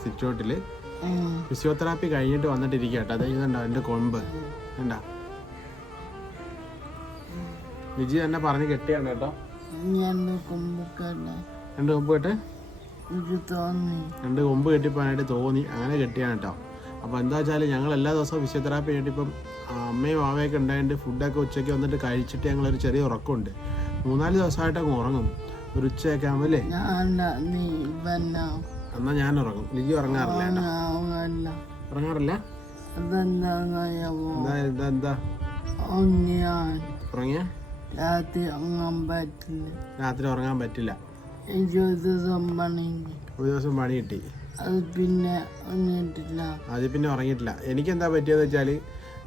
സ്റ്റിച്ചോട്ടിൽ physiotherapy കഴിഞ്ഞിട്ട് വന്നിട്ടിരിക്കുക കേട്ടോ അത് ഇതുണ്ടോ എന്റെ കൊമ്പ്. എന്താ വിജി തന്നെ പറഞ്ഞ് കെട്ടിയാണ് കേട്ടോ. രണ്ട് കൊമ്പ് കെട്ട്? രണ്ട് കൊമ്പ് കെട്ടിപ്പോനായിട്ട് തോന്നി. അങ്ങനെ കെട്ടിയാണ് കേട്ടോ. അപ്പോൾ എന്താ വെച്ചാൽ ഞങ്ങൾ എല്ലാ ദിവസവും ഫിസിയോതെറാപ്പി കഴിഞ്ഞിട്ട് ഇപ്പം അമ്മയും മാവയൊക്കെ ഉണ്ടായിട്ട് ഫുഡൊക്കെ ഉച്ചയ്ക്ക് വന്നിട്ട് കഴിച്ചിട്ട് ഞങ്ങൾ ഒരു ചെറിയ ഉറക്കമുണ്ട്. മൂന്നാൽ ദിവസമായിട്ട് അങ്ങ് ഉറങ്ങും. ഒരു ഉച്ചയൊക്കെ ആകുമ്പോൾ അല്ലേ? ഞാൻ നീ വന്ന എന്നാൽ ഞാൻ ഉറങ്ങും ലിജി ഉറങ്ങാറില്ല ഉറങ്ങാറില്ല എന്താ എന്താ എന്താ? ഞാൻ ഉറങ്ങിയ? രാത്രി ഉറങ്ങാൻ പറ്റില്ല. രാത്രി ഉറങ്ങാൻ പറ്റില്ല. ദിവസം ഒരു ദിവസം പണി കിട്ടി. അത് പിന്നെ ഉറങ്ങിയിട്ടില്ല. അത് പിന്നെ ഉറങ്ങിയിട്ടില്ല. എനിക്ക് എന്താ പറ്റിയെന്ന് വെച്ചാൽ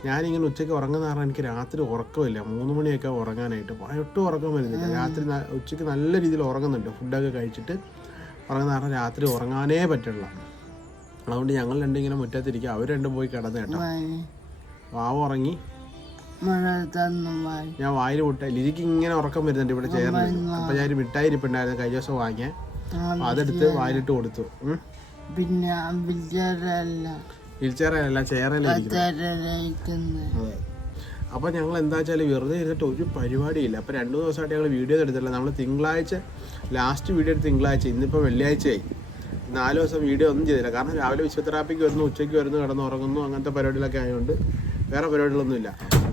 ഞാനിങ്ങനെ ഉച്ചയ്ക്ക് ഉറങ്ങുന്ന കാരണം എനിക്ക് രാത്രി ഉറക്കമില്ല. മൂന്ന് മണിയൊക്കെ ഉറങ്ങാനായിട്ട്. ഒട്ടും ഉറക്കം വരുന്നില്ല. രാത്രി ഉച്ചയ്ക്ക് നല്ല രീതിയിൽ ഉറങ്ങുന്നുണ്ട്. ഫുഡൊക്കെ കഴിച്ചിട്ട് ഉറങ്ങുന്ന കാരണം രാത്രി ഉറങ്ങാനേ പറ്റുള്ള. അതുകൊണ്ട് ഞങ്ങൾ രണ്ടും ഇങ്ങനെ മുറ്റത്തിരിക്കുക അവർ രണ്ടും പോയി കിടന്നു കേട്ടോ. വാവ് ഉറങ്ങി. ഞാൻ വായിൽ വിട്ട ലിജിക്ക് ഇങ്ങനെ ഉറക്കം വരുന്നുണ്ട് ഇവിടെ ചേർന്ന്. അപ്പം ഞാൻ ഒരു മിഠായി ഇരിപ്പുണ്ടായിരുന്നു കഴിഞ്ഞ ദിവസം വാങ്ങിയ അതെടുത്ത് വായിലിട്ട് കൊടുത്തു. പിന്നെ വിചാരല്ല വീൽ ചെയറല്ല അതെ. അപ്പോൾ ഞങ്ങൾ എന്താ വെച്ചാൽ വെറുതെ ഇരുന്നിട്ട് ഒരു പരിപാടിയില്ല. അപ്പോൾ രണ്ട് ദിവസമായിട്ട് ഞങ്ങൾ വീഡിയോ എടുത്തില്ല നമ്മൾ തിങ്കളാഴ്ച ലാസ്റ്റ് വീഡിയോ എടുത്ത് തിങ്കളാഴ്ച ഇന്നിപ്പോൾ വെള്ളിയാഴ്ചയായി. നാല് ദിവസം വീഡിയോ ഒന്നും ചെയ്തില്ല. കാരണം രാവിലെ വിശ്വതെറാപ്പിക്ക് വരുന്നു ഉച്ചയ്ക്ക് വരുന്നു കിടന്ന് ഉറങ്ങുന്നു അങ്ങനത്തെ പരിപാടികളൊക്കെ ആയതുകൊണ്ട് വേറെ പരിപാടികളൊന്നുമില്ല.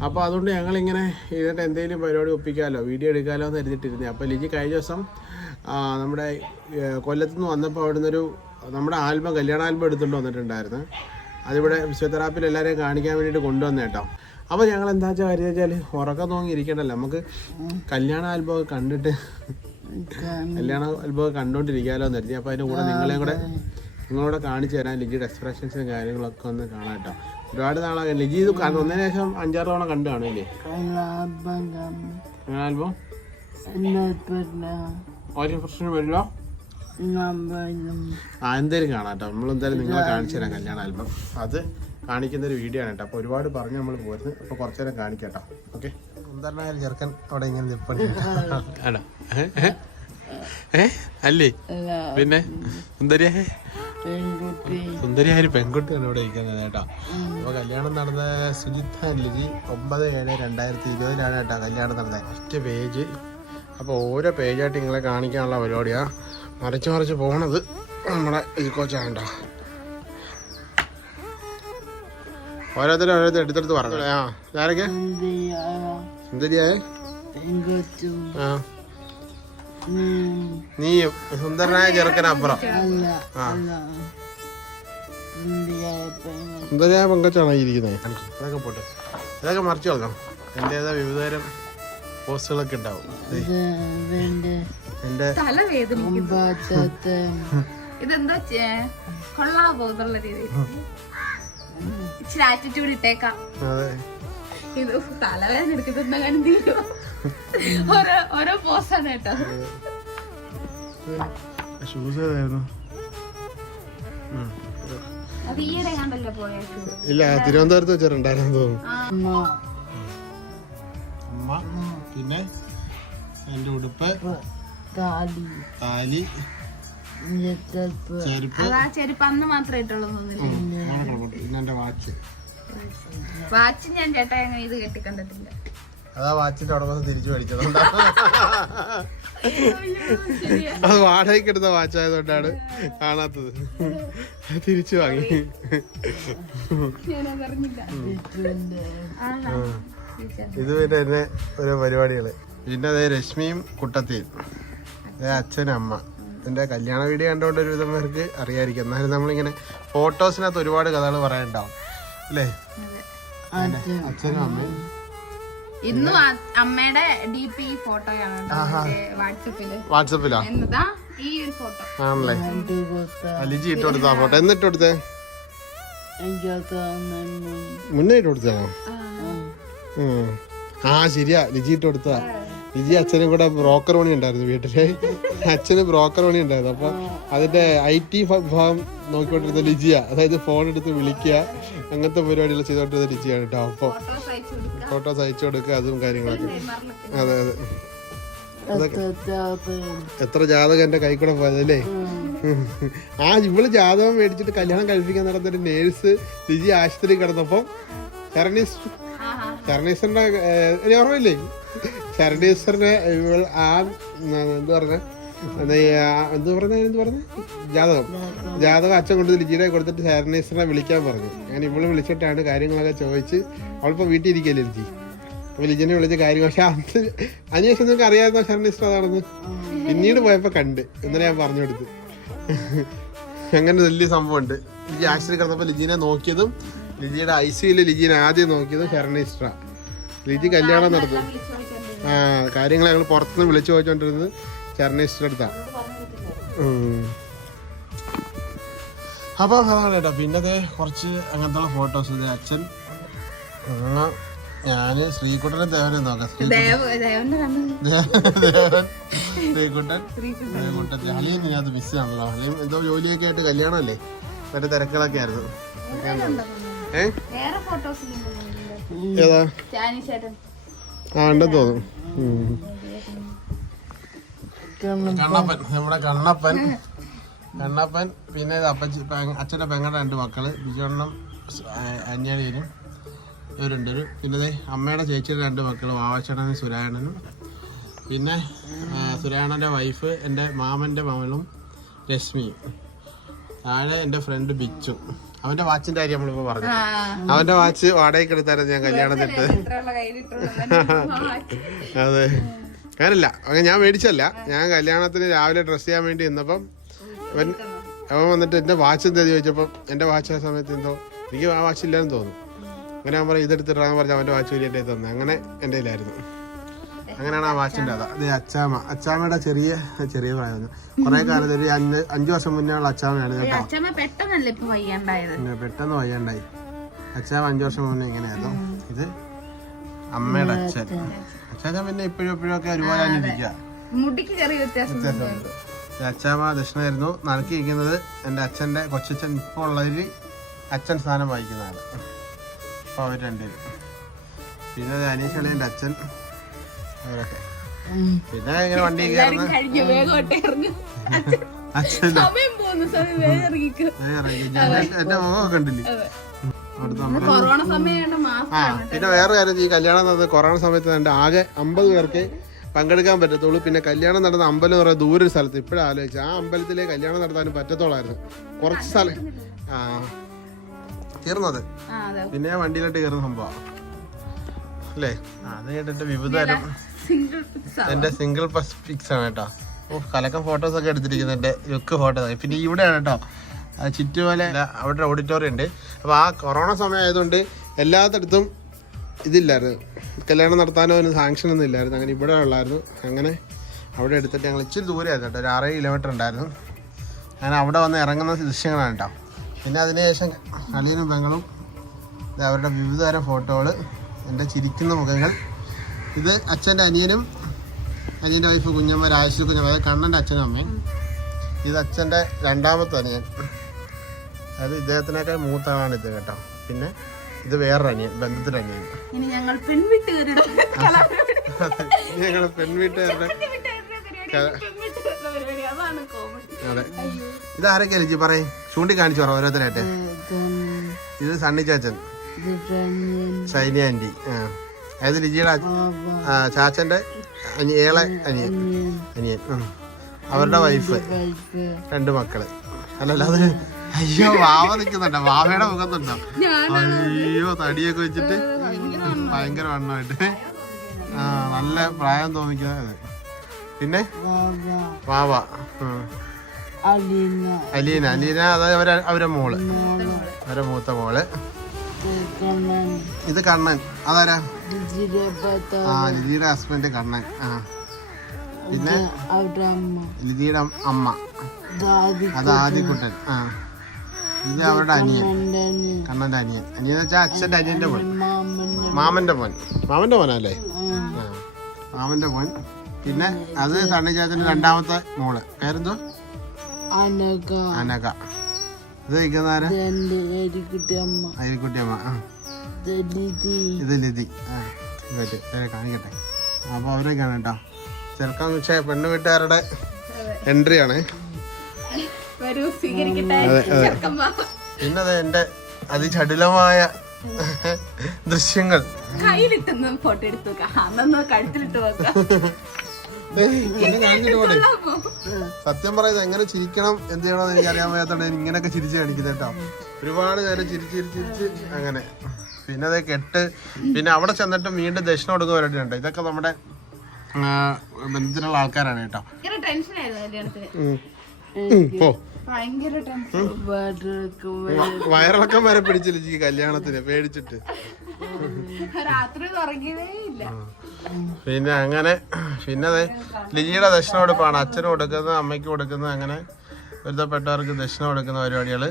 അപ്പോൾ അതുകൊണ്ട് ഞങ്ങളിങ്ങനെ ഇതിന്റെ എന്തെങ്കിലും പരിപാടി ഒപ്പിക്കാമല്ലോ വീഡിയോ എടുക്കാമല്ലോ എന്ന് കരുതിയിട്ടിരുന്നേ. അപ്പോൾ ലിജി കഴിഞ്ഞ ദിവസം നമ്മുടെ കൊല്ലത്തു നിന്ന് വന്നപ്പോൾ അവിടെ നിന്നൊരു നമ്മുടെ ആൽബം കല്യാണ ആൽബം എടുത്തുകൊണ്ട് വന്നിട്ടുണ്ടായിരുന്നു. അതിവിടെ ഫിസിയോതെറാപ്പിയിൽ എല്ലാവരെയും കാണിക്കാൻ വേണ്ടിയിട്ട് കൊണ്ടുവന്ന കേട്ടോ അപ്പോൾ ഞങ്ങൾ എന്താ വെച്ചാൽ കാര്യം വെച്ചാൽ ഉറക്കം തോന്നി ഇരിക്കണ്ടല്ലോ. നമുക്ക് കല്യാണ ആൽബം കണ്ടിട്ട് കല്യാണ ആൽബം കണ്ടുകൊണ്ടിരിക്കാമല്ലോ എന്ന് കരുതി. അപ്പോൾ അതിന്റെ കൂടെ നിങ്ങളെ കൂടെ നിങ്ങളോട് കാണിച്ചു തരാൻ ലിജിയുടെ എക്സ്പ്രഷൻസും കാര്യങ്ങളൊക്കെ ഒന്ന് കാണാം കേട്ടോ. ഒരുപാട് നാളെ ലിജി ഇത് ഒന്നിനു ഒന്നതിന് ശേഷം അഞ്ചാറ് തവണ കണ്ടു കാണില്ലേ ആൽബം ഒരു പ്രശ്നം വരില്ലോ ആ എന്തായാലും കാണാം കേട്ടോ. നമ്മൾ എന്തായാലും നിങ്ങളെ കാണിച്ചു തരാം കല്യാണ ആൽബം. അത് കാണിക്കുന്ന ഒരു വീഡിയോ ആണ് കേട്ടോ. അപ്പോൾ ഒരുപാട് പറഞ്ഞ് നമ്മൾ പോരുന്നത് അപ്പോൾ കുറച്ചു നേരം കാണിക്കാം കേട്ടോ ഓക്കെ സുന്ദരനായ ചെറുക്കൻ അവിടെ ഇങ്ങനെ നിൽപ്പുണ്ട് ആണോ? ഏ? അല്ലേ? പിന്നെ? സുന്ദരിയായ പെൺകുട്ടി. സുന്ദരിയായ ഒരു പെൺകുട്ടിയാണ് ഇവിടെ ഇരിക്കുന്നത് കേട്ടോ. അപ്പോൾ കല്യാണം നടന്ന സുജിത് ലിജി ഒമ്പത് ഏഴ് രണ്ടായിരത്തി ഇരുപതിലാണ് കേട്ടോ കല്യാണം നടന്നത്. ഫസ്റ്റ് പേജ് അപ്പോൾ ഓരോ പേജായിട്ട് നിങ്ങളെ കാണിക്കാനുള്ള പരിപാടിയാണ് മറിച്ച് മറിച്ച് പോണത് നമ്മുടെ ഈ കോച്ചാണ് കേട്ടോ. ഓരോരുത്തരും ഓരോരുത്തരും എടുത്തെടുത്ത് പറഞ്ഞു. ആ. ആരൊക്കെ സുന്ദരിയായ? ആ. നീ നീയും സുന്ദരനായ ചെറുക്കനപ്പുറം. ആ. സുന്ദരിയായ പങ്കച്ചാണോ ഇരിക്കുന്നത് അതൊക്കെ പോട്ടെ. ഇതൊക്കെ മറിച്ച് കളക്കണം എന്റേതായ വിവിധതരം പോസ്റ്റുകളൊക്കെ ഉണ്ടാവും. മുമ്പാറ്റത്തെ. ഇതെന്താ കൊള്ളാ പോകുന്നുള്ള രീതി രീതിയിൽ. ഇച്ചിരി ആറ്റിറ്റ്യൂഡ് ഇട്ടേക്കാം. അതെ. ഇത് തലവേദന എടുക്കുന്ന കാര്യം തീരുമോ ഓരോ ഓരോ പോസാണ് കേട്ടോ. ഷൂസ് ഏതായിരുന്നു? ഇല്ല തിരുവനന്തപുരത്ത് വെച്ചിട്ടുണ്ടായിരുന്നു തോന്നുന്നു. അമ്മ അമ്മ പിന്നെ എന്റെ ഉടുപ്പ് താലി. താലി. ചെരുപ്പ്. അതാ ചെരുപ്പ് അന്ന് മാത്രമേ ഇട്ടുള്ളൂ പിന്നെ വാച്ച്. വാച്ച് ഞാൻ ചേട്ടാ ഇത് കെട്ടിക്കണ്ടിട്ടില്ല. അതാ വാച്ചിന്റെ ഉടമസ്ഥ തിരിച്ചു മേടിച്ചതുകൊണ്ടാ അത് വാടകയ്ക്ക് എടുത്ത വാച്ചായതുകൊണ്ടാണ് കാണാത്തത്. തിരിച്ചു വാങ്ങി? ഇത് പിന്നെ എന്നെ ഓരോ പരിപാടികൾ. പിന്നെ അതേ രശ്മിയും കുട്ടത്തിയും. അതേ അച്ഛനും അമ്മ. എന്റെ കല്യാണ വീഡിയോ കണ്ടുകൊണ്ട് ഒരുവിധം പേർക്ക് അറിയായിരിക്കും. എന്നാലും നമ്മളിങ്ങനെ ഫോട്ടോസിനകത്ത് ഒരുപാട് കഥകൾ പറയാനുണ്ടാവും. അല്ലേ? അച്ഛനും അമ്മയും. ഇന്നും അമ്മയുടെ ഡി പി ഫോട്ടോയാണ് വാട്സപ്പിൽ. ആണല്ലേ? അലിജി ഇട്ട് കൊടുത്താ ഫോട്ടോ എന്നിട്ട് കൊടുത്തേ? മുന്നേ ഇട്ട് കൊടുത്താണോ. ആ. ശരിയാ. ലിജി ഇട്ട് കൊടുത്താ ലിജി അച്ഛനും കൂടെ ബ്രോക്കർ പണി ഉണ്ടായിരുന്നു വീട്ടിൽ. അച്ഛന് ബ്രോക്കർ പണി ഉണ്ടായിരുന്നു. അപ്പൊ അതിന്റെ ഐ ടി ഭാഗം നോക്കിക്കൊണ്ടിരുന്ന ലിജിയ അതായത് ഫോൺ എടുത്ത് വിളിക്കുക അങ്ങനത്തെ പരിപാടികൾ ചെയ്തോണ്ടിരുന്ന ലിജിയാണ് കേട്ടോ അപ്പൊ ഫോട്ടോസ് അയച്ചു കൊടുക്കുക. അതും കാര്യങ്ങളൊക്കെ. അതെ അതെ. എത്ര ജാതകം എന്റെ കൈ കൂടെ പോയതല്ലേ ആ ഇവൾ ജാതകം മേടിച്ചിട്ട് കല്യാണം കഴിപ്പിക്കാൻ നടന്നൊരു നേഴ്സ് ലിജി ആശുപത്രി കിടന്നപ്പം ചരണീസ് ഒരു ഓർമ്മയില്ലേ ശരണീശ്വറിനെ ഇവൾ ആ എന്ത് പറഞ്ഞ? എന്ത് പറഞ്ഞ? എന്ത് പറഞ്ഞ? ജാതകം. ജാതകം അച്ഛൻ കൊണ്ട് ലിജിയുടെ കൊടുത്തിട്ട് ശരണീശ്വരനെ വിളിക്കാൻ പറഞ്ഞു. ഞാൻ ഇവൾ വിളിച്ചിട്ടാണ് കാര്യങ്ങളൊക്കെ ചോദിച്ച് അവളിപ്പോ വീട്ടിൽ ഇരിക്കല്ലേ ലിജി? അപ്പൊ ലിജിനെ വിളിച്ച കാര്യം പക്ഷെ അന്ന് അന്വേഷണം നിങ്ങൾക്ക് അറിയാമായിരുന്നോ ശരണീശ്വരൻ അതാണെന്ന്? പിന്നീട് പോയപ്പോ കണ്ട്. ഇന്നലെ ഞാൻ പറഞ്ഞു കൊടുത്തു. അങ്ങനെ വലിയ സംഭവമുണ്ട്. ലിജി ആക്സിഡന്റ് കിടന്നപ്പോ ലിജിനെ നോക്കിയതും ലിജിയുടെ ഐ സിയിൽ ലിജിനെ ആദ്യം നോക്കിയതും ശരണീശ്വര. ലിജി കല്യാണം നടത്തും ആ കാര്യങ്ങൾ ഞങ്ങൾ പുറത്തുനിന്ന് വിളിച്ചു ചോദിച്ചോണ്ടിരുന്നത് ശരണീശ്വര അടുത്താണ് അപ്പോൾ അപ്പൊ അതാണ് കേട്ടോ. പിന്നെ അതേ കുറച്ച് അങ്ങനത്തെ ഫോട്ടോസ് അച്ഛൻ ഞാൻ ശ്രീകുട്ടനെ ദേവനെ നോക്കാം. ദേവൻ ശ്രീകുട്ടൻ ശ്രീകുട്ടൻ. അളിയൻ ഇതിനകത്ത് മിസ് ആണല്ലോ. എന്തോ ജോലിയൊക്കെ ആയിട്ട് കല്യാണമല്ലേ? മറ്റേ തിരക്കുകളൊക്കെ ആയിരുന്നു. വേറെ ഫോട്ടോസ് ഏതാ? ആ ഉണ്ടെന്ന് തോന്നുന്നു. കണ്ണപ്പൻ നമ്മുടെ കണ്ണപ്പൻ. കണ്ണപ്പൻ പിന്നെ അപ്പച്ചി അച്ഛന്റെ പെങ്ങളുടെ രണ്ട് മക്കൾ ബിജുവണ്ണം അന്യാളിയനും ഇവരുണ്ട് ഒരു പിന്നെ ദേ അമ്മയുടെ ചേച്ചിയുടെ രണ്ട് മക്കൾ വാവച്ചേട്ടനും സുരായണനും. പിന്നെ സുരായണന്റെ വൈഫ് എന്റെ മാമന്റെ മകളും രശ്മിയും. താഴെ എന്റെ ഫ്രണ്ട് ബിച്ചു. അവന്റെ വാച്ചിന്റെ കാര്യം നമ്മളിപ്പോ പറഞ്ഞു. അവന്റെ വാച്ച് വാടകയ്ക്ക് എടുത്തായിരുന്നു ഞാൻ കല്യാണത്തിട്ട് അതെ. ഞാനല്ല. അങ്ങനെ ഞാൻ മേടിച്ചല്ല. ഞാൻ കല്യാണത്തിന് രാവിലെ ഡ്രസ് ചെയ്യാൻ വേണ്ടി നിന്നപ്പം അവൻ അവൻ വന്നിട്ട് എന്റെ വാച്ച് എന്താ ചോദിച്ചപ്പം എന്റെ വാച്ച് ആ സമയത്ത് എന്തോ എനിക്ക് ആ വാച്ച് ഇല്ലാന്ന് തോന്നുന്നു. അങ്ങനെ ഞാൻ പറയും ഇതെടുത്തിട്ടാന്ന് പറഞ്ഞ അവന്റെ വാച്ച് വലിയ തന്നെ. അങ്ങനെ എന്റെ കയ്യിലായിരുന്നു. അങ്ങനെയാണ് ആ വാച്ചിന്റെ അത് അതെ അച്ചാമ അച്ചാമയുടെ ചെറിയ ചെറിയ പ്രായം കുറെ കാലത്ത് ഒരു അഞ്ച് അഞ്ചു വർഷം മുന്നേ ഉള്ള അച്ചാമയാണ് കേട്ടോ. പെട്ടെന്ന് വയ്യാണ്ടായി. അച്ചാമ അഞ്ചു വർഷം മുന്നേ ഇങ്ങനെയായിരുന്നു. ഇത് അമ്മയുടെ അച്ഛൻ. അച്ഛൻ പിന്നെ ഇപ്പോഴും ഇപ്പോഴും ഒക്കെ ഒരുപോലെ തന്നെ ഇരിക്കുക മുടിക്ക് ചെറിയ വ്യത്യാസം വ്യത്യാസമുണ്ട് അച്ഛാമ്മ ദക്ഷിണായിരുന്നു. നടക്കിയിരിക്കുന്നത് എന്റെ അച്ഛന്റെ കൊച്ചച്ഛൻ ഇപ്പോൾ ഉള്ളതിൽ അച്ഛൻ സ്ഥാനം വഹിക്കുന്നതാണ്. അപ്പോൾ അവർ രണ്ടുപേരും. പിന്നെ അനീഷ് അളിയന്റെ അച്ഛൻ. അവരൊക്കെ. പിന്നെ ഇങ്ങനെ വണ്ടി എന്റെ മുഖമൊക്കെ ഉണ്ടല്ലേ ആ പിന്നെ വേറെ കാര്യം ഈ കല്യാണം നടന്ന കൊറോണ സമയത്ത് എന്റെ ആകെ അമ്പത് പേർക്ക് പങ്കെടുക്കാൻ പറ്റത്തുള്ളൂ. പിന്നെ കല്യാണം നടന്ന അമ്പലം എന്ന് പറയുന്നത് ദൂരൊരു സ്ഥലത്ത്. ഇപ്പോഴും ആലോചിച്ചു. ആ അമ്പലത്തിലെ കല്യാണം നടത്താനും പറ്റത്തോളായിരുന്നു കുറച്ച് സ്ഥലം ആ തീർന്നത്. പിന്നെ വണ്ടിയിലോട്ട് കയറുന്ന സംഭവം. അല്ലേ? അത് കേട്ടിട്ട് വിവിധ തരം സിംഗിൾ പിക്സ് ആണ് കേട്ടോ. കലക്കം ഫോട്ടോസ് ഒക്കെ എടുത്തിരിക്കുന്നത് എന്റെ ലുക്ക് ഫോട്ടോ പിന്നെ ഇവിടെയാണ് കേട്ടോ. ചുറ്റുപോലെ അവിടെ ഓഡിറ്റോറിയം ഉണ്ട്. അപ്പോൾ ആ കൊറോണ സമയം ആയതുകൊണ്ട് എല്ലാത്തിടത്തും ഇതില്ലായിരുന്നു. കല്യാണം നടത്താനോ അതിന് സാങ്ഷൻ ഒന്നും ഇല്ലായിരുന്നു. അങ്ങനെ ഇവിടെ ഉള്ളായിരുന്നു. അങ്ങനെ അവിടെ എടുത്തിട്ട് ഞങ്ങൾ ഇച്ചിരി ദൂരമായിരുന്നു കേട്ടോ. ഒരു ആറേ കിലോമീറ്റർ ഉണ്ടായിരുന്നു. അങ്ങനെ അവിടെ വന്ന് ഇറങ്ങുന്ന ദൃശ്യങ്ങളാണ് കേട്ടോ. പിന്നെ അതിനുശേഷം അളിയനും പെങ്ങളും അവരുടെ വിവിധതരം ഫോട്ടോകൾ എന്റെ ചിരിക്കുന്ന മുഖങ്ങൾ ഇത് അച്ഛന്റെ അനിയനും അനിയന്റെ വൈഫ് കുഞ്ഞമ്മ രാജശ്രീ കുഞ്ഞമ്മ. അതായത് കണ്ണന്റെ അച്ഛനും അമ്മയും. ഇത് അച്ഛന്റെ രണ്ടാമത്തെ അനിയൻ. അത് ഇദ്ദേഹത്തിനേക്കാൾ മൂത്താണ് ഇത് കേട്ടോ. പിന്നെ ഇത് വേറൊരു അനിയൻ ബന്ധത്തിന്റെ അനിയൻ. ഇനി ഞങ്ങൾ പെൺവിട്ടുകാരുടെ അതെ. ഇത് ആരൊക്കെയാണ് ലിജി പറയും. ചൂണ്ടിക്കാണിച്ചു പറ ഓരോരുത്തരായിട്ട്. ഇത് സണ്ണി ചാച്ചൻ. ഷൈനി ആന്റി. ആ. അതായത് ലിജിയുടെ ചാച്ചന്റെ ആ, ചാച്ചന്റെ അനി ഏളെ അനിയൻ. അനിയൻ. അവരുടെ വൈഫ്. രണ്ട് മക്കൾ. അല്ലല്ല അത് അയ്യോ വാവ നിൽക്കുന്നുണ്ടോ വാവയുടെ മുഖത്തുണ്ടോ? അയ്യോ തടിയൊക്കെ വെച്ചിട്ട് ഭയങ്കര വണ്ണമായിട്ട്. ആ നല്ല പ്രായം തോന്നിക്കുന്നത് പിന്നെ? വാവ. അലീന. അലീന. അതായത് അവരെ അവരെ മോൾ. അവരെ മൂത്ത മോൾ. ഇത് കണ്ണൻ. അതാരാ? ആ ലിജിയുടെ ഹസ്ബൻഡ് കണ്ണൻ. ആ. പിന്നെ? ലിജിയുടെ അമ്മ. അത് ആദ്യക്കുട്ടൻ ആ. ഇത് അവരുടെ അനിയൻ. കണ്ണന്റെ അനിയൻ. അനിയൻ. വെച്ചാൽ അച്ഛന്റെ അനിയന്റെ മോൻ. മാമന്റെ പോൻ മോൻ. മാമന്റെ മോനല്ലേ? ആ. മാമന്റെ മോൻ. പിന്നെ അത് സണ്ണി ചാച്ചന്റെ രണ്ടാമത്തെ മോൾ. പേരെന്തോ അനക അനക അയൽക്കുട്ടിയമ്മ ആ ദലിതി ഇത് ലിതി. ആ ഇവർ ഇവരെ കാണിക്കട്ടെ. അപ്പോൾ അവരൊക്കെയാണ് കേട്ടോ ചെറുക്കാൻ വെച്ച പെണ്ണ് വീട്ടുകാരുടെ എൻട്രി ആണ്. പിന്നത് എന്റെ അതിചടിലമായ ദൃശ്യങ്ങൾ. കയ്യിലിട്ടൊന്നും ഫോട്ടോ എടുത്തു നോക്കാം. അന്നൊന്ന് കഴുത്തിലിട്ട് നോക്കാം. സത്യം പറയുന്നത് എങ്ങനെ ചിരിക്കണം എന്ത് ചെയ്യണമെന്ന് എനിക്ക് അറിയാൻ വയ്യാത്തോണ്ട് ഇങ്ങനെയൊക്കെ ചിരിച്ചു കാണിക്കുന്നത് കേട്ടോ. ഒരുപാട് നേരം ചിരിച്ച് ചിരിച്ച് ചിരിച്ച് അങ്ങനെ. പിന്നെ അത് കെട്ട് പിന്നെ അവിടെ ചെന്നിട്ട് വീണ്ടും ദക്ഷിണ കൊടുക്കുക ഉണ്ട് ഇതൊക്കെ നമ്മുടെ ബന്ധത്തിലുള്ള ആൾക്കാരാണ് കേട്ടോ. പോ. ഭയങ്കര ടെൻഷൻ വടക്ക് വയറിളക്കം വരെ പിടിച്ചില്ല ഈ കല്യാണത്തിന് പേടിച്ചിട്ട്. രാത്രി ഒന്നും ഇല്ല. പിന്നെ അങ്ങനെ പിന്നെ ലിജിയുടെ ദക്ഷിണ കൊടുപ്പാണ് അച്ഛന് കൊടുക്കുന്നത് അമ്മയ്ക്ക് കൊടുക്കുന്നത് അങ്ങനെ ഒരുത്തപ്പെട്ടവർക്ക് ദക്ഷിണ കൊടുക്കുന്ന പരിപാടികൾ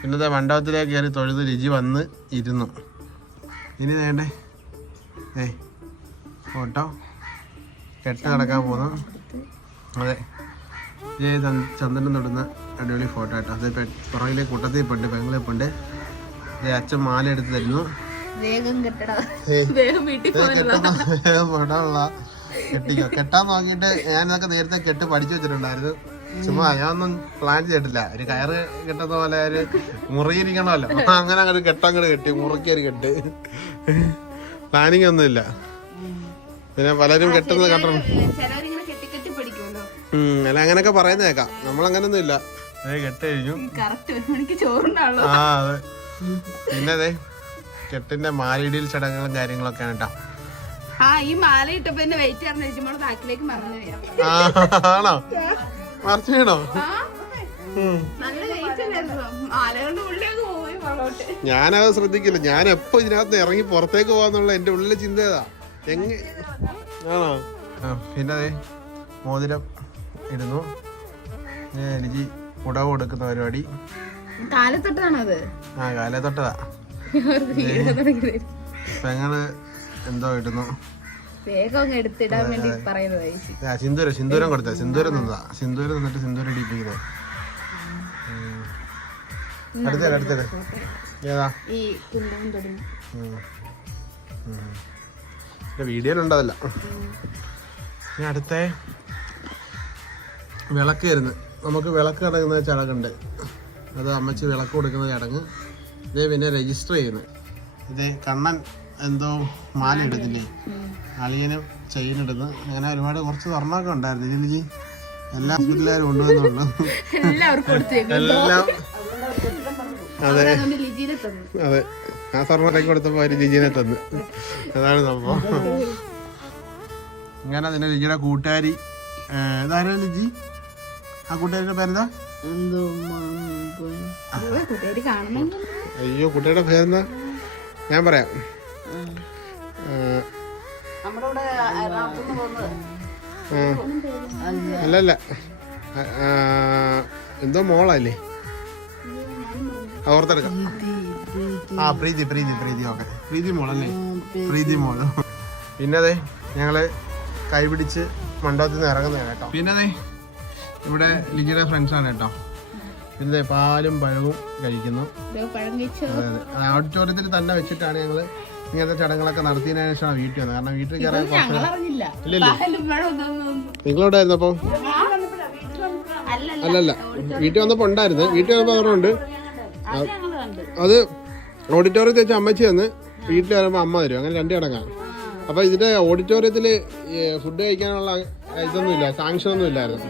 പിന്നെ ദേ മണ്ഡപത്തിലേക്ക് കയറി തൊഴുത് ലിജി വന്ന് ഇരുന്നു. ഇനി വേണ്ടേ? ഏ ഫോട്ടോ കെട്ട് നടക്കാൻ പോകുന്നു അതെ. ജയ ചന്ദ്രൻ തൊടുന്ന അടിപൊളി ഫോട്ടോ കേട്ടോ. അത് പുറകിലെ കൂട്ടത്തിൽ പെണ്ട് പെങ്ങളെ പെണ്ട് അച്ഛൻ മാല എടുത്ത് തരുന്നു. വേഗം കെട്ടടാ. വേഗം വീട്ടിൽ കെട്ടിക്കോ. കെട്ടാൻ നോക്കിയിട്ട് ഞാൻ ഇതൊക്കെ നേരത്തെ കെട്ട് പഠിച്ചു വെച്ചിട്ടുണ്ടായിരുന്നു. ചുമ്മാ ഒന്നും പ്ലാൻ ചെയ്തിട്ടില്ല. ഒരു കയറ് കെട്ടുന്ന പോലെ ഒരു മുറിയിരിക്കണമല്ലോ. അങ്ങനെ അങ്ങോട്ട് കെട്ടങ്ങട് കെട്ടി മുറിക്കൊരു കെട്ട്. പ്ലാനിങ് ഒന്നുമില്ല പിന്നെ പലരും കെട്ടുന്നത് കണ്ടിട്ടുണ്ട് ഉം, അല്ല അങ്ങനെയൊക്കെ പറയുന്ന കേക്കാം. നമ്മളങ്ങനൊന്നും ഇല്ല. കെട്ട് കഴിഞ്ഞു. ആ അതെ. പിന്നെ അതെ കെട്ടിന്റെ മാലയിടിയിൽ ചടങ്ങുകളും കാര്യങ്ങളൊക്കെയാണ് കേട്ടോ ആ ഈ മാല ഇട്ടപ്പോ എന്നെ വെയിറ്റ് ചെയ്യാൻ ഇരിക്കുമ്പോൾ ബാക്കിലേക്ക് മറന്നു വരാം ആ, ആണോ? മറച്ചു വീണോ? നല്ല വെയിറ്റ് അല്ലായിരുന്നു മാല കൊണ്ട് ഉള്ളിലേക്ക് പോയി വളോട്ട് ഞാനത് ശ്രദ്ധിക്കില്ല. ഞാൻ എപ്പോ ഇതിനകത്ത് ഇറങ്ങി പുറത്തേക്ക് പോവാന്നുള്ള എന്റെ ഉള്ളിലെ ചിന്ത ഏതാ എങ്ങ ആണോ? ആ, പിന്നെ അതെ മോതിരം ഇടുന്നു. എനിക്ക് ഉടവ് കൊടുക്കുന്ന പരിപാടി. കാലത്തൊട്ടാണത് ആ കാലേ തൊട്ടതാ പെങ്ങൾ എന്തോ ഇടുന്നു? വേഗം എടുത്തിടാൻ വേണ്ടി പറയുന്നതായി ആ, സിന്ദൂരം സിന്ദൂരം കൊടുത്ത സിന്ദൂരം നിന്നതാ. സിന്ദൂരം നിന്നിട്ട് സിന്ദൂരം ഇടിപ്പിക്കുന്നത് അടുത്തത് അടുത്തത്. ഏതാ? തുടങ്ങി വീഡിയോയിലുണ്ടതല്ല ഇനി അടുത്ത വിളക്ക് വരുന്നത് നമുക്ക് വിളക്ക് കിടക്കുന്ന ചടങ്ങുണ്ട്. അത് അമ്മച്ചി വിളക്ക് കൊടുക്കുന്ന ചടങ്ങ്. ഇതേ പിന്നെ രജിസ്റ്റർ ചെയ്യുന്നത് ഇതേ കണ്ണൻ എന്തോ മാല ഇടുന്നില്ലേ? അളിയനും ചെയിൻ ഇടുന്നു. അങ്ങനെ ഒരുപാട് കുറച്ച് സ്വർണമൊക്കെ ഉണ്ടായിരുന്നു. ഇതിൽ ജി എല്ലാ ഹോസ്പിറ്റലുകാരും കൊണ്ടുവന്നുള്ളു എല്ലാം അതെ. അതുകൊണ്ട് ലിജിനെ തന്നു. അതെ. ആ സ്വർണത്തേക്ക് കൊടുത്തപ്പോൾ അവർ ലിജിനെ തന്നു. അതാണ് സംഭവം. ഇങ്ങനെ അതിന്റെ ലിജിയുടെ കൂട്ടുകാരി ഇതാരാ ലിജി? ആ കൂട്ടുകാരിയുടെ പേരെന്താ? എന്തോ കൂട്ടുകാരി അയ്യോ കുട്ടിയുടെ പേരെന്താ ഞാൻ പറയാം. നമ്മുടെ ഇവിടെ എറണാകുളത്ത് പോകുന്നത്. അല്ലല്ല. എന്തോ മോളല്ലേ? ഓർത്തെടുക്കാം. ആ പ്രീതി പ്രീതി പ്രീതി ഓക്കെ. പ്രീതി മോളല്ലേ? പ്രീതി മോൾ പിന്നതെ ഞങ്ങൾ കൈപിടിച്ച് മണ്ഡപത്തിൽ നിന്ന് ഇറങ്ങുന്നതാണ് കേട്ടോ. പിന്നതെ ഇവിടെ ലിജിയുടെ ഫ്രണ്ട്സാണ് കേട്ടോ. പിന്നെ പാലും പഴവും കഴിക്കുന്നു. ഓഡിറ്റോറിയത്തിൽ തന്നെ വെച്ചിട്ടാണ് ഞങ്ങൾ ഇങ്ങനത്തെ ചടങ്ങുകളൊക്കെ നടത്തിയതിനു ശേഷമാണ് വീട്ടിൽ വന്നത്. കാരണം വീട്ടിൽ കയറാൻ അപ്പോൾ അല്ലല്ല. വീട്ടിൽ വന്നപ്പോ ഉണ്ടായിരുന്നു. വീട്ടിൽ വന്നപ്പോ പറഞ്ഞുണ്ട് അത് ഓഡിറ്റോറിയത്തിൽ വെച്ച് അമ്മച്ചി വന്ന് വീട്ടിൽ വരുമ്പോൾ അമ്മ തരും. അങ്ങനെ രണ്ട് ചടങ്ങാണ്. അപ്പൊ ഇതിന്റെ ഓഡിറ്റോറിയത്തിൽ ഫുഡ് കഴിക്കാനുള്ള ഇതൊന്നും ഇല്ല. സാങ്ഷൻ ഒന്നും ഇല്ലായിരുന്നു.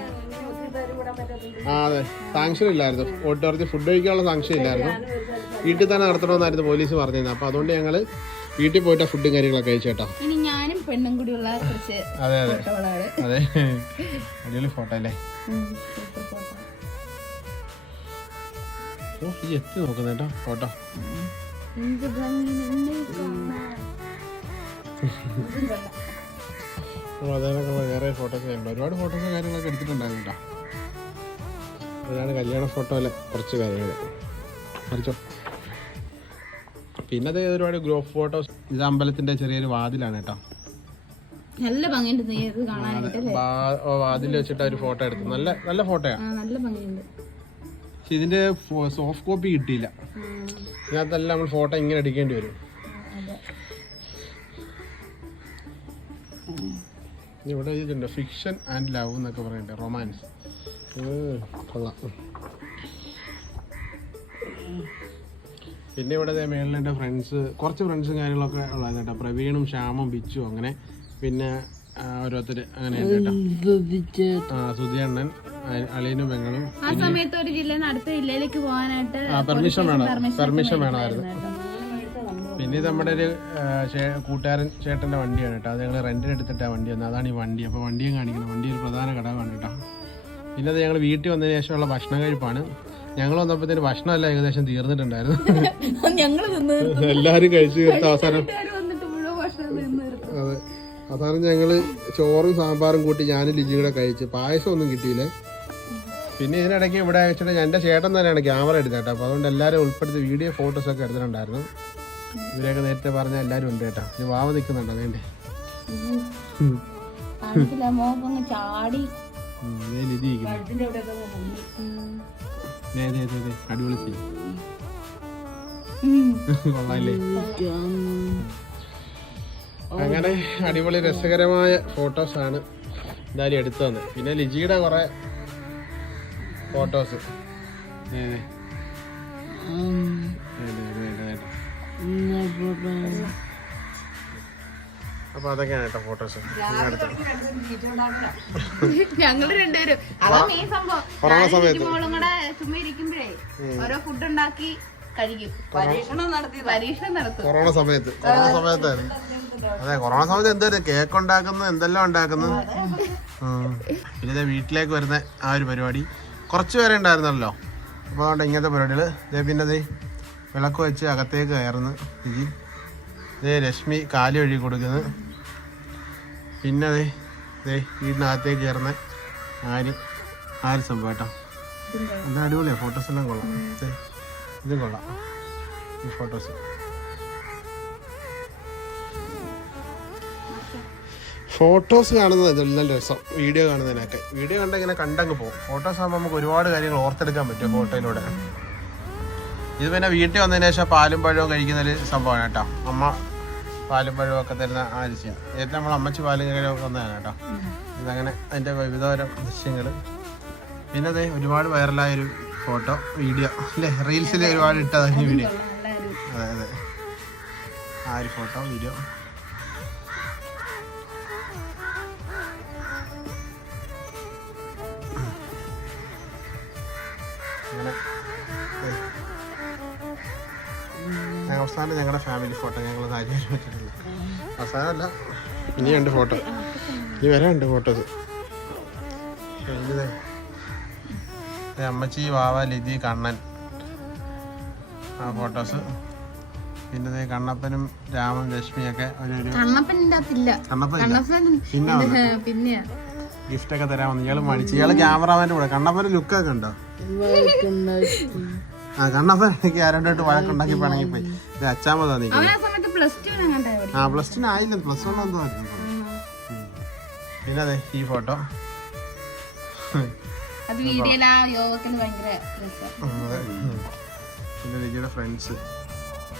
ആ അതെ. സാങ്ഷൻ ഇല്ലായിരുന്നു. ഓഡിറ്റോറിയത്തിൽ ഫുഡ് കഴിക്കാനുള്ള സാങ്ഷൻ ഇല്ലായിരുന്നു. വീട്ടിൽ തന്നെ നടത്തണമെന്നായിരുന്നു പോലീസ് പറഞ്ഞിരുന്നത്. അപ്പൊ അതുകൊണ്ട് ഞങ്ങൾ വീട്ടിൽ പോയിട്ട് ഫുഡും കാര്യങ്ങളൊക്കെ കഴിച്ചേട്ടോ ഇനി ഞാനും പെണ്ണും കൂടിയുള്ള കുറച്ച് അതെ അതെ. അതെ. അടിപൊളി ഫോട്ടോ അല്ലേ? ഈ എത്തി നോക്കുന്നേട്ടോ ഫോട്ടോ. അപ്പോൾ വേറെ ഫോട്ടോസ് ഒരുപാട് ഫോട്ടോസും കാര്യങ്ങളൊക്കെ എടുത്തിട്ടുണ്ടായിരുന്നു കേട്ടോ. അതാണ് കല്യാണ ഫോട്ടോയിലെ കുറച്ച് കാര്യങ്ങൾ. മറിച്ചോ പിന്നെ അത് ഒരുപാട് ഗ്രൂപ്പ് ഫോട്ടോസ് ഇത് അമ്പലത്തിന്റെ ചെറിയൊരു വാതിലാണ് കേട്ടോ. നല്ല ഭംഗിയുണ്ട് വാതിൽ വെച്ചിട്ട് ഒരു ഫോട്ടോ എടുത്തു. നല്ല നല്ല ഫോട്ടോയാണ് നല്ല ഭംഗിയുണ്ട്. പക്ഷെ ഇതിന്റെ സോഫ്റ്റ് കോപ്പി കിട്ടിയില്ല. ഇതിനകത്തെല്ലാം നമ്മൾ ഫോട്ടോ ഇങ്ങനെ എടുക്കേണ്ടി വരും. ഇവിടെ ഇതുണ്ട്. ഫിക്ഷൻ ആൻഡ് ലവ് എന്നൊക്കെ പറയണ്ടേ? റൊമാൻസ് കൊള്ളാം. പിന്നെ ഇവിടെ ദേ മേളിൽ എന്റെ ഫ്രണ്ട്സ് കുറച്ച് ഫ്രണ്ട്സും കാര്യങ്ങളൊക്കെ ഉള്ളത് കേട്ടോ. പ്രവീണും ശ്യാമും ബിച്ചു അങ്ങനെ. പിന്നെ ഓരോരുത്തർ അങ്ങനെ കേട്ടോ. ആ സുധിയണ്ണൻ അളിയനും പെങ്ങളും. ആ സമയത്ത് ഒരു ജില്ലയിൽ നിന്ന് അടുത്ത ജില്ലയിലേക്ക് പോകാനായിട്ട് പെർമിഷൻ വേണം. പെർമിഷൻ വേണമായിരുന്നു പിന്നെ ഇത് നമ്മുടെ ഒരു കൂട്ടുകാരൻ ചേട്ടന്റെ വണ്ടിയാണ് കേട്ടോ. അത് ഞങ്ങൾ റെന്റിന് എടുത്തിട്ടാ വണ്ടി വന്നത്. അതാണ് ഈ വണ്ടി. അപ്പോൾ വണ്ടിയും കാണിക്കുന്നത്. വണ്ടി ഒരു പ്രധാന ഘടകമാണ് കേട്ടോ. പിന്നെ അത് ഞങ്ങൾ വീട്ടിൽ വന്നതിന് ശേഷമുള്ള ഭക്ഷണം കഴിപ്പാണ്. ഞങ്ങൾ വന്നപ്പോഴത്തേന് ഭക്ഷണമല്ല ഏകദേശം തീർന്നിട്ടുണ്ടായിരുന്നു. എല്ലാവരും കഴിച്ചു തീർത്ത അവസാനം. അതെ. അവസാനം ഞങ്ങൾ ചോറും സാമ്പാറും കൂട്ടി ഞാനും ലിജി കൂടെ കഴിച്ച്. പായസം ഒന്നും കിട്ടിയില്ല. പിന്നെ ഇതിനിടയ്ക്ക് ഇവിടെ വെച്ചിട്ട് എന്റെ ചേട്ടൻ തന്നെയാണ് ക്യാമറ എടുത്തത് കേട്ടോ. അപ്പോൾ അതുകൊണ്ട് എല്ലാവരും ഉൾപ്പെടുത്തി വീഡിയോ ഫോട്ടോസ് ഒക്കെ എടുത്തിട്ടുണ്ടായിരുന്നു. ഇവരെയൊക്കെ നേരത്തെ പറഞ്ഞ എല്ലാവരും ഉണ്ട് കേട്ടോ. ഇനി വാവ നിൽക്കുന്നുണ്ടോ വേണ്ടേ ചാടി അടിപൊളി ചെയ്യും കൊള്ളാല്ലേ? അങ്ങനെ അടിപൊളി രസകരമായ ഫോട്ടോസാണ് എന്തായാലും എടുത്തു തന്നെ പിന്നെ ലിജിയുടെ കുറെ ഫോട്ടോസ് അപ്പൊ അതൊക്കെയാണ് കേട്ടോ ഫോട്ടോസ് ഞങ്ങൾ രണ്ടുപേരും. അതാ മെയിൻ സംഭവം. കൊറോണ സമയത്ത്. ചുമ്മാ ഇരിക്കുമ്പോഴേ ഓരോ ഫുഡ് ഉണ്ടാക്കി കഴിക്കും. പരീക്ഷണം നടത്തി പരീക്ഷണം നടത്തും. കൊറോണ സമയത്ത്. കൊറോണ സമയത്തായിരുന്നു. അതെ കൊറോണ സമയത്ത് എന്തായാലും കേക്ക് ഉണ്ടാക്കുന്നു എന്തെല്ലാം ഉണ്ടാക്കുന്നു പിന്നെ ദേ വീട്ടിലേക്ക് വരുന്ന ആ ഒരു പരിപാടി. കുറച്ച് പേരെ ഉണ്ടായിരുന്നല്ലോ. അപ്പോൾ അതുകൊണ്ട് ഇങ്ങനത്തെ പരിപാടികൾ ദേ പിന്നെ ദേ വിളക്ക് വെച്ച് അകത്തേക്ക് കയറുന്നു. ഇജി ദേ രശ്മി കാലി ഒഴുകി കൊടുക്കുന്നത് പിന്നെ ദേ ദേ വീടിനകത്തേക്ക് കയറുന്ന ആര് ആര് സംഭവം കേട്ടോ. എന്താ അടിപൊളിയാണ് ഫോട്ടോസ് എല്ലാം കൊള്ളാം. ഇതും കൊള്ളാം. ഈ ഫോട്ടോസ് ഫോട്ടോസ് കാണുന്നത് ഇതെല്ലാം രസം. വീഡിയോ കാണുന്നതിനൊക്കെ. വീഡിയോ കണ്ടിങ്ങനെ കണ്ടങ്ങ് പോകും. ഫോട്ടോസ് ആകുമ്പോൾ നമുക്ക് ഒരുപാട് കാര്യങ്ങൾ ഓർത്തെടുക്കാൻ പറ്റും ഫോട്ടോയിലൂടെ ഇത് പിന്നെ വീട്ടിൽ വന്നതിന് ശേഷം പാലും പഴവും കഴിക്കുന്ന ഒരു സംഭവമാണ് കേട്ടോ. അമ്മ പാലും പഴവും ഒക്കെ തരുന്ന ആ ദൃശ്യം നമ്മൾ അമ്മച്ചി പാലും കഴിവും വന്നതാണ് കേട്ടോ. ഇതങ്ങനെ അതിന്റെ വിവിധതരം ദൃശ്യങ്ങൾ പിന്നെ അതെ ഒരുപാട് വൈറലായൊരു ഫോട്ടോ വീഡിയോ അല്ലേ? റീൽസിൽ ഒരുപാട് ഇട്ടതാണ് വീഡിയോ. അതെ അതെ. ആ ഒരു ഫോട്ടോ വീഡിയോ. അവസാനം ഞങ്ങളുടെ ഫാമിലി ഫോട്ടോ ഞങ്ങൾ ആരും വെച്ചിട്ടില്ല. അവസാനമല്ല ഇനി രണ്ട് ഫോട്ടോ ഇനി വരാനുണ്ട് ഫോട്ടോസ് അമ്മച്ചി വാവ ലിതി കണ്ണൻ. ആ ഫോട്ടോസ് പിന്നെ കണ്ണപ്പനും രാമൻ ലക്ഷ്മിയൊക്കെ ഒരു കണ്ണപ്പൻ പിന്നെ പിന്നെയാ. ഗിഫ്റ്റ് ഒക്കെ തരാമെന്ന് ഇയാൾ മടിച്ചു. ഇയാൾ ക്യാമറമാന്റെ കൂടെ. കണ്ണപ്പന്റെ ലുക്കൊക്കെ ഉണ്ടോ? ആ കണ്ണപ്പൻ എനിക്ക് ആരോടായിട്ട് വഴക്കുണ്ടാക്കി പണങ്ങി പോയി. ഇത് അച്ചാമതാ നീ ആ പ്ലസ് ടു ആയില്ല പ്ലസ് വൺ എന്തോ ആയിരുന്നു. പിന്നെ അതെ ഈ ഫോട്ടോ പിന്നെ ലിജിയുടെ ഫ്രണ്ട്സ്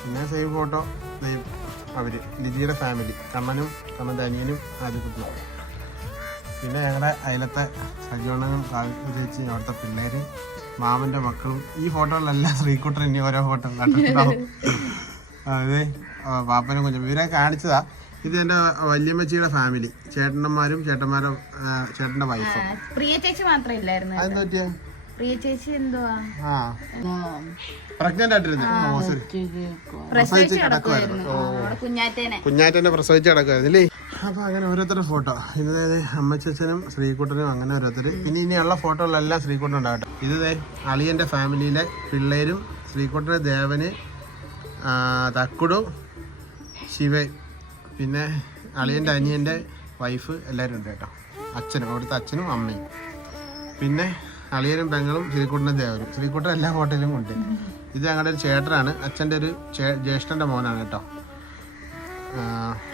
പിന്നെ സെയിം ഫോട്ടോ അവർ ലിജിയുടെ ഫാമിലി കണ്ണനും കണ്ണന്റെ അനിയനും ആദ്യക്കുട്ടിയും. പിന്നെ ഞങ്ങളുടെ അതിലത്തെ സജീവണ്ണനും ചേച്ചി അവിടുത്തെ പിള്ളേര്. മാമന്റെ മക്കളും ഈ ഫോട്ടോകളിലെല്ലാം ശ്രീകുട്ടൻ ഇനി ഓരോ ഫോട്ടോ കണ്ടിട്ടുണ്ടാവും അതെ പാപ്പനും കുഞ്ഞും. ഇവരെ കാണിച്ചതാ. ഇത് എന്റെ വല്യമ്മച്ചിയുടെ ഫാമിലി ചേട്ടന്മാരും ചേട്ടന്മാരും ചേട്ടന്റെ വൈഫും പ്രിയ ചേച്ചി മാത്രമേ ഇല്ലായിരുന്നു പ്രിയ ചേച്ചി എന്തുവാ? ആ. പ്രഗ്നന്റ് ആയിട്ടിരുന്നു. ഓ ശരി. പ്രസവിച്ച് കിടക്കുമായിരുന്നു അവിടെ കുഞ്ഞാറ്റേനെ. കുഞ്ഞാറ്റനെ പ്രസവിച്ച് കിടക്കുമായിരുന്നു അല്ലേ അപ്പൊ അങ്ങനെ ഓരോരുത്തരുടെ ഫോട്ടോ. ദേ അമ്മച്ചനും ശ്രീകുട്ടനും അങ്ങനെ ഓരോരുത്തർ പിന്നെ ഇനിയുള്ള ഫോട്ടോകളെല്ലാം ശ്രീകുട്ടൻ ഉണ്ടാകട്ടെ ഇത് അളിയന്റെ ഫാമിലിയിലെ പിള്ളേരും ശ്രീകുട്ടന്റെ ദേവന് തക്കുടു ശിവ പിന്നെ അളിയന്റെ അനിയന്റെ വൈഫ് എല്ലാവരും ഉണ്ട് കേട്ടോ. അച്ഛനും അവിടുത്തെ അച്ഛനും അമ്മയും. പിന്നെ അളിയനും പെങ്ങളും ശ്രീക്കുട്ടനും ദേവരും. ശ്രീക്കുട്ടൻ എല്ലാ ഫോട്ടോയിലും ഉണ്ട്. ഇത് ഞങ്ങളുടെ ഒരു ചേട്ടനാണ്. അച്ഛന്റെ ഒരു ചേ- ജ്യേഷ്ഠന്റെ മോനാണ് കേട്ടോ.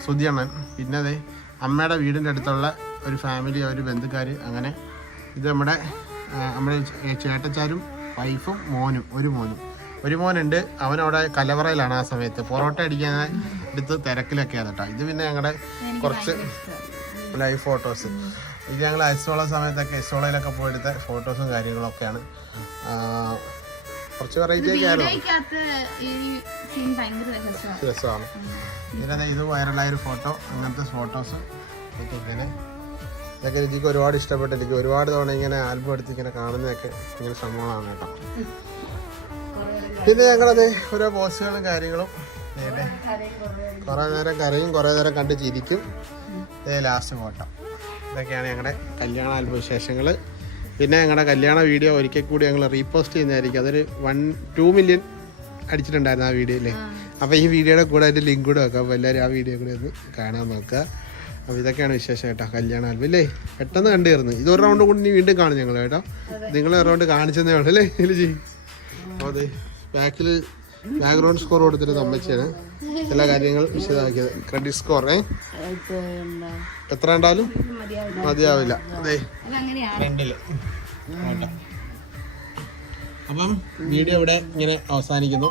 സുധിയണ്ണൻ പിന്നെ അതെ അമ്മയുടെ വീടിന്റെ അടുത്തുള്ള ഒരു ഫാമിലി ഒരു ബന്ധുക്കാർ അങ്ങനെ. ഇത് നമ്മുടെ നമ്മുടെ ചേട്ടച്ചാരും വൈഫും മോനും ഒരു മോനും. ഒരു മോനുണ്ട്. അവനവിടെ കലവറയിലാണ് ആ സമയത്ത്. പൊറോട്ട അടിക്കാൻ എടുത്ത് തിരക്കിലൊക്കെയാണ് കേട്ടോ. ഇത് പിന്നെ ഞങ്ങളുടെ കുറച്ച് ലൈവ് ഫോട്ടോസ്. ഇത് ഞങ്ങൾ ഐസോള സമയത്തൊക്കെ ഐസോളയിലൊക്കെ പോയെടുത്ത ഫോട്ടോസും കാര്യങ്ങളൊക്കെയാണ്. കുറച്ച് വെറൈറ്റി ഒക്കെ ആയിരുന്നു. രസമാണ്. ഇതിനകത്ത് ഇത് വൈറലായൊരു ഫോട്ടോ അങ്ങനത്തെ ഫോട്ടോസ് ഇങ്ങനെ ഇതൊക്കെ എനിക്ക് ഒരുപാട് ഇഷ്ടപ്പെട്ടു എനിക്ക് ഒരുപാട് തവണ ഇങ്ങനെ ആൽബം എടുത്ത് ഇങ്ങനെ കാണുന്നതൊക്കെ ഇങ്ങനെ സംഭവമാണ് കേട്ടോ. പിന്നെ ഞങ്ങളത് ഓരോ പോസ്റ്റുകളും കാര്യങ്ങളും കുറേ നേരം കരയും കുറേ നേരം കണ്ട് ചിരിക്കും. ലാസ്റ്റ് ഫോട്ടോ ഇതൊക്കെയാണ് ഞങ്ങളുടെ കല്യാണ ആൽബം വിശേഷങ്ങൾ പിന്നെ ഞങ്ങളുടെ കല്യാണ വീഡിയോ ഒരിക്കൽ കൂടി ഞങ്ങൾ റീപോസ്റ്റ് ചെയ്യുന്നതായിരിക്കും. അതൊരു വൺ ടു മില്യൺ അടിച്ചിട്ടുണ്ടായിരുന്നു ആ വീഡിയോയിൽ അപ്പോൾ ഈ വീഡിയോയുടെ കൂടെ അതിന്റെ ലിങ്ക് കൂടെ വെക്കാം. അപ്പോൾ എല്ലാവരും ആ വീഡിയോ കൂടെ ഒന്ന് കാണാൻ നോക്കുക. അപ്പോൾ ഇതൊക്കെയാണ് വിശേഷം കേട്ടോ. കല്യാണ ആൽബം അല്ലേ പെട്ടെന്ന് കണ്ടു തീർന്നു. ഇത് ഒരു റൗണ്ട് കൂടി വീണ്ടും കാണും ഞങ്ങൾ കേട്ടോ. നിങ്ങൾ ഒരു റൗണ്ട് കാണിച്ചതേ ഉള്ളൂ അല്ലേ ലിജി? അപ്പോൾ അതെ ബാക്കിൽ ബാക്ക്ഗ്രൗണ്ട് സ്കോർ കൊടുത്തിട്ട് അമ്മച്ചാണ് എല്ലാ കാര്യങ്ങൾ വിശദമാക്കിയത്. ക്രെഡിറ്റ് സ്കോർ ഏ? എത്ര ഉണ്ടാലും മതിയാവില്ല. അതെ ഫ്രണ്ടിൽ അപ്പം വീഡിയോ ഇവിടെ ഇങ്ങനെ അവസാനിക്കുന്നു.